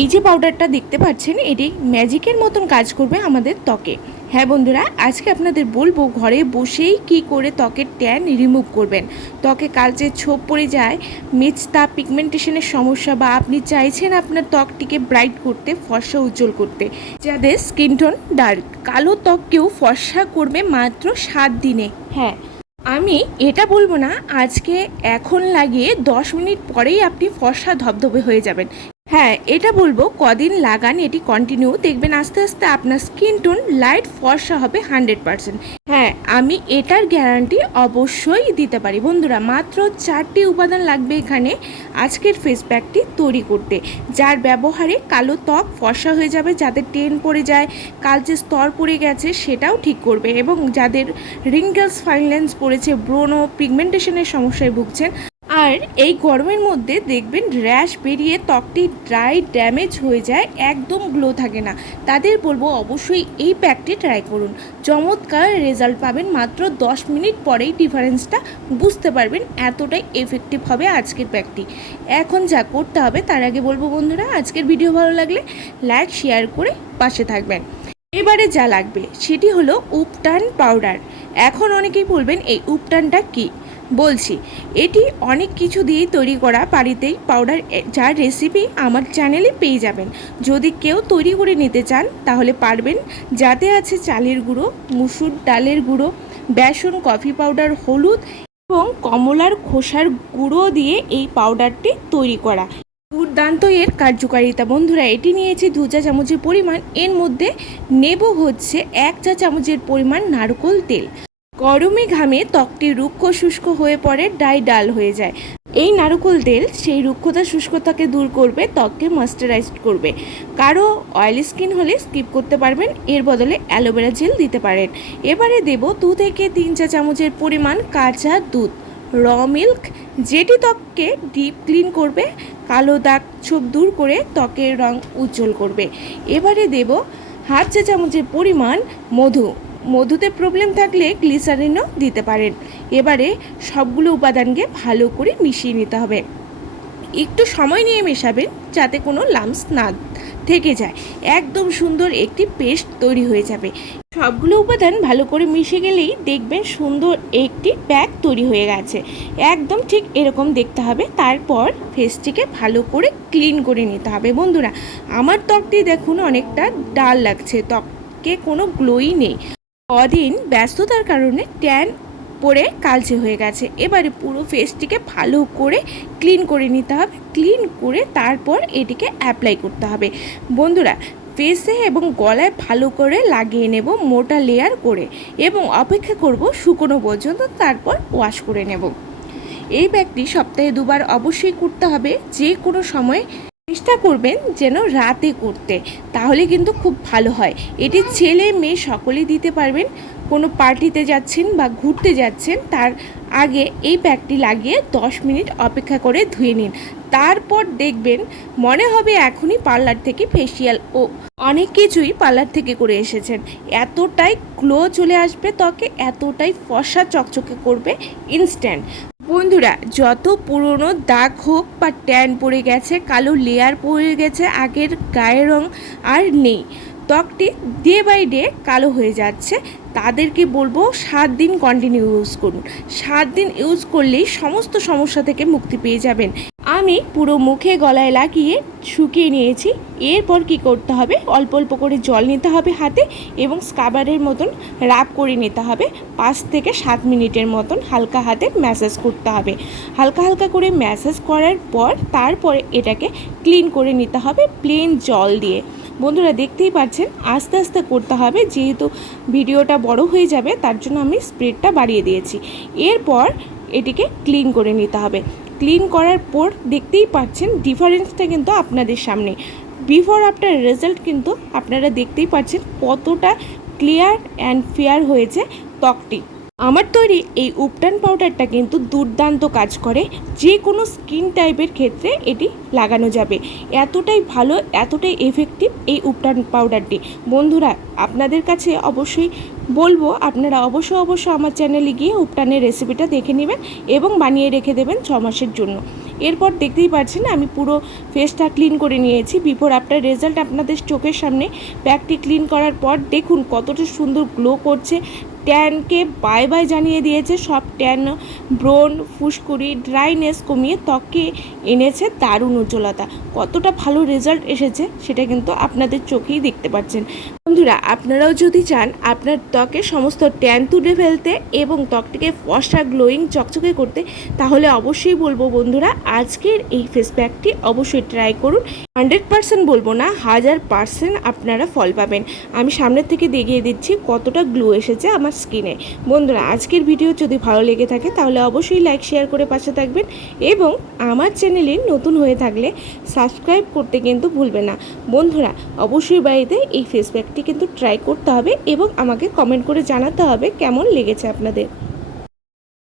এই যে পাউডারটা দেখতে পাচ্ছেন, এটি ম্যাজিকের মতন কাজ করবে আমাদের ত্বকে। হ্যাঁ বন্ধুরা, আজকে আপনাদের বলব ঘরে বসেই কি করে ত্বকের ট্যান রিমুভ করবেন। ত্বকে কালচে ছোপ পড়ে যায় মেচতা পিগমেন্টেশনের সমস্যা বা আপনি চাইছেন আপনার ত্বকটিকে ব্রাইট করতে, ফর্সা উজ্জ্বল করতে। যাদের স্কিন টোন ডার্ক কালো ত্বককেও ফর্সা করবে মাত্র সাত দিনে। হ্যাঁ আমি এটা বলব না, আজকে এখন লাগিয়ে দশ মিনিট পরেই আপনি ফর্সা ধবধবে হয়ে যাবেন। হ্যাঁ এটা বলব, কদিন লাগান, এটি কন্টিনিউ দেখবেন আস্তে আস্তে আপনার স্কিন টোন লাইট ফর্সা হবে হান্ড্রেড পারসেন্ট হ্যাঁ আমি এটার গ্যারান্টি অবশ্যই দিতে পারি। বন্ধুরা, মাত্র চারটি উপাদান লাগবে এখানে আজকের ফেস প্যাকটি তৈরি করতে। যার ব্যবহারে কালো ত্বক ফর্সা হয়ে যাবে, যাদের টেন পড়ে যায় কালচে স্তর পড়ে গেছে সেটাও ঠিক করবে এবং যাদের রিঙ্গলস ফাইনলেন্স পড়েছে, ব্রোনো পিগমেন্টেশনের সমস্যায় ভুগছেন আর এই গরমের মধ্যে দেখবেন র্যাশ বেরিয়ে ত্বকটি ড্রাই ড্যামেজ হয়ে যায়, একদম গ্লো থাকে না। তাদের বলব অবশ্যই এই প্যাকটি ট্রাই করুন। চমৎকার রেজাল্ট পাবেন মাত্র 10 মিনিট পরেই ডিফারেন্সটা বুঝতে পারবেন এতটাই এফেক্টিভ হবে আজকের প্যাকটি এখন যা করতে হবে তার আগে বলব বন্ধুরা, আজকের ভিডিও ভালো লাগলে লাইক শেয়ার করে পাশে থাকবেন। এবারে যা লাগবে, সেটি হলো উপটান পাউডার এখন অনেকেই বলবেন, এই উপটানটা কী? বলছি, এটি অনেক কিছু দিয়েই তৈরি করা বাড়িতেই পাউডার যার রেসিপি আমার চ্যানেলে পেয়ে যাবেন। যদি কেউ তৈরি করে নিতে চান, তাহলে পারবেন। যাতে আছে চালের গুঁড়ো, মুসুর ডালের গুঁড়ো, বেসন কফি পাউডার হলুদ এবং কমলার খোসার গুঁড়ো দিয়ে এই পাউডারটি তৈরি করা। দুর্দান্ত এর কার্যকারিতা। বন্ধুরা, এটি নিয়েছি দু চা চামচের পরিমাণ। এর মধ্যে নেব হচ্ছে এক চা চামচের পরিমাণ নারকোল তেল। গরমে ঘামে ত্বকটি রুক্ষ শুষ্ক হয়ে পড়ে, ডাই ডাল হয়ে যায়। এই নারকোল তেল সেই রুক্ষতা শুষ্কতাকে দূর করবে, ত্বককে ময়েশ্চারাইজ করবে। কারও অয়েলি স্কিন হলে স্কিপ করতে পারবেন, এর বদলে অ্যালোভেরা জেল দিতে পারেন। এবারে দেব দু থেকে তিন চা চামচের পরিমাণ কাঁচা দুধ, র মিল্ক, যেটি ত্বককে ডিপ ক্লিন করবে, কালো দাগ ছোপ দূর করে ত্বকের রং উজ্জ্বল করবে। এবারে দেব হাফ চা চামচের পরিমাণ মধু মধুতে প্রবলেম থাকলে গ্লিসারিনও দিতে পারেন। এবারে সবগুলো উপাদানকে ভালো করে মিশিয়ে নিতে হবে। একটু সময় নিয়ে মেশাবেন যাতে কোনো লামস না থেকে যায়। একদম সুন্দর একটি পেস্ট তৈরি হয়ে যাবে। সবগুলো উপাদান ভালো করে মিশে গেলেই দেখবেন সুন্দর একটি প্যাক তৈরি হয়ে গেছে। একদম ঠিক এরকম দেখতে হবে। তারপর ফেসটিকে ভালো করে ক্লিন করে নিতে হবে। বন্ধুরা, আমার ত্বকটি দেখুন অনেকটা ডাল লাগছে। ত্বককে কোনো গ্লোই নেই। কদিন ব্যস্ততার কারণে ট্যান পরে কালচে হয়ে গেছে। এবারে পুরো ফেসটিকে ভালো করে ক্লিন করে নিতে হবে। ক্লিন করে তারপর এটিকে অ্যাপ্লাই করতে হবে। বন্ধুরা ফেসে এবং গলায় ভালো করে লাগিয়ে নেব মোটা লেয়ার করে এবং অপেক্ষা করব শুকনো পর্যন্ত তারপর ওয়াশ করে নেব। এই ব্যাগটি সপ্তাহে দুবার অবশ্যই করতে হবে। যে কোনো সময় চেষ্টা করবেন যেন রাতে করতে, তাহলে কিন্তু খুব ভালো হয়। এটি ছেলে মেয়ে সকলেই দিতে পারবেন। কোনো পার্টিতে যাচ্ছেন বা ঘুরতে যাচ্ছেন, তার আগে এই প্যাকটি লাগিয়ে 10 মিনিট অপেক্ষা করে ধুয়ে নিন। তারপর দেখবেন মনে হবে এখনই পার্লার থেকে ফেসিয়াল ও অনেক কিছুই পার্লার থেকে করে এসেছেন। এতটাই গ্লো চলে আসবে ত্বকে, এতটাই ফসা চকচকে করবে ইনস্ট্যান্ট। বন্ধুরা, যত পুরনো দাগ হোক বা ট্যান পড়ে গেছে, কালো লেয়ার পড়ে গেছে, আগের গায়ের রং আর নেই, ত্বকটি ডে বাই ডে কালো হয়ে যাচ্ছে, তাদেরকে বলব সাত দিন কন্টিনিউ ইউজ করুন। সাত দিন ইউজ করলেই সমস্ত সমস্যা থেকে মুক্তি পেয়ে যাবেন। আমি পুরো মুখে গলায় লাগিয়ে শুকিয়ে নিয়েছি। এরপর কি করতে হবে? অল্প অল্প করে জল নিতে হবে হাতে এবং স্কাবারের মতন রাব করে নিতে হবে। পাঁচ থেকে সাত মিনিটের মতন হালকা হাতে ম্যাসাজ করতে হবে। হালকা হালকা করে ম্যাসাজ করার পর তারপরে এটাকে ক্লিন করে নিতে হবে প্লেন জল দিয়ে। বন্ধুরা, দেখতেই পাচ্ছেন, আস্তে আস্তে করতে হবে। যেহেতু ভিডিওটা বড় হয়ে যাবে, তার জন্য আমি স্প্রেডটা বাড়িয়ে দিয়েছি। এরপর এটিকে ক্লিন করে নিতে হবে। ক্লিন করার পর দেখতেই পাচ্ছেন ডিফারেন্সটা কিন্তু আপনাদের সামনে। বিফোর আফটার রেজাল্ট কিন্তু আপনারা দেখতেই পাচ্ছেন কতটা ক্লিয়ার অ্যান্ড ফেয়ার হয়েছে ত্বকটি। আমার তৈরি এই উপটান পাউডারটা কিন্তু দুর্দান্ত কাজ করে। যে কোনো স্কিন টাইপের ক্ষেত্রে এটি লাগানো যাবে। এতটাই ভালো, এতটাই এফেক্টিভ এই উপটান পাউডারটি বন্ধুরা, আপনাদের কাছে অবশ্যই বলব, আপনারা অবশ্য অবশ্য আমার চ্যানেলে গিয়ে উপটানের রেসিপিটা দেখে নেবেন এবং বানিয়ে রেখে দেবেন ছ মাসের জন্য। এরপর দেখতেই পাচ্ছেন, আমি পুরো ফেসটা ক্লিন করে নিয়েছি। বিফোর আফটার রেজাল্ট আপনাদের চোখের সামনে প্যাকটি ক্লিন করার পর দেখুন কতটা সুন্দর গ্লো করছে। ট্যানকে বাই বাই জানিয়ে দিয়েছে। সব ট্যান, ব্রণ, ফুসকুড়ি, ড্রাইনেস কমিয়ে ত্বককে এনেছে দারুণ উজ্জ্বলতা। কতটা ভালো রেজাল্ট এসেছে সেটা কিন্তু আপনাদের চোখেই দেখতে পাচ্ছেন। বন্ধুরা, আপনারাও যদি চান আপনার ত্বকে সমস্ত ট্যান তুলে ফেলতে এবং ত্বকটিকে ফসা গ্লোয়িং, চকচকে করতে, তাহলে অবশ্যই বলব বন্ধুরা, আজকের এই ফেস প্যাকটি অবশ্যই ট্রাই করুন হান্ড্রেড পার্সেন্ট বলব না, হাজার পার্সেন্ট আপনারা ফল পাবেন। আমি সামনের থেকে দেখিয়ে দিচ্ছি কতটা গ্লো এসেছে আমার স্কিনে। বন্ধুরা, আজকের ভিডিও যদি ভালো লেগে থাকে তাহলে অবশ্যই লাইক, শেয়ার করে পাশে থাকবেন এবং আমার চ্যানেলে নতুন হয়ে থাকলে সাবস্ক্রাইব করতে কিন্তু ভুলবেন না। বন্ধুরা, অবশ্যই বাড়িতে এই ফেস প্যাকটি কিন্তু ট্রাই করতে হবে এবং আমাকে কমেন্ট করে জানাতে হবে কেমন লেগেছে আপনাদের।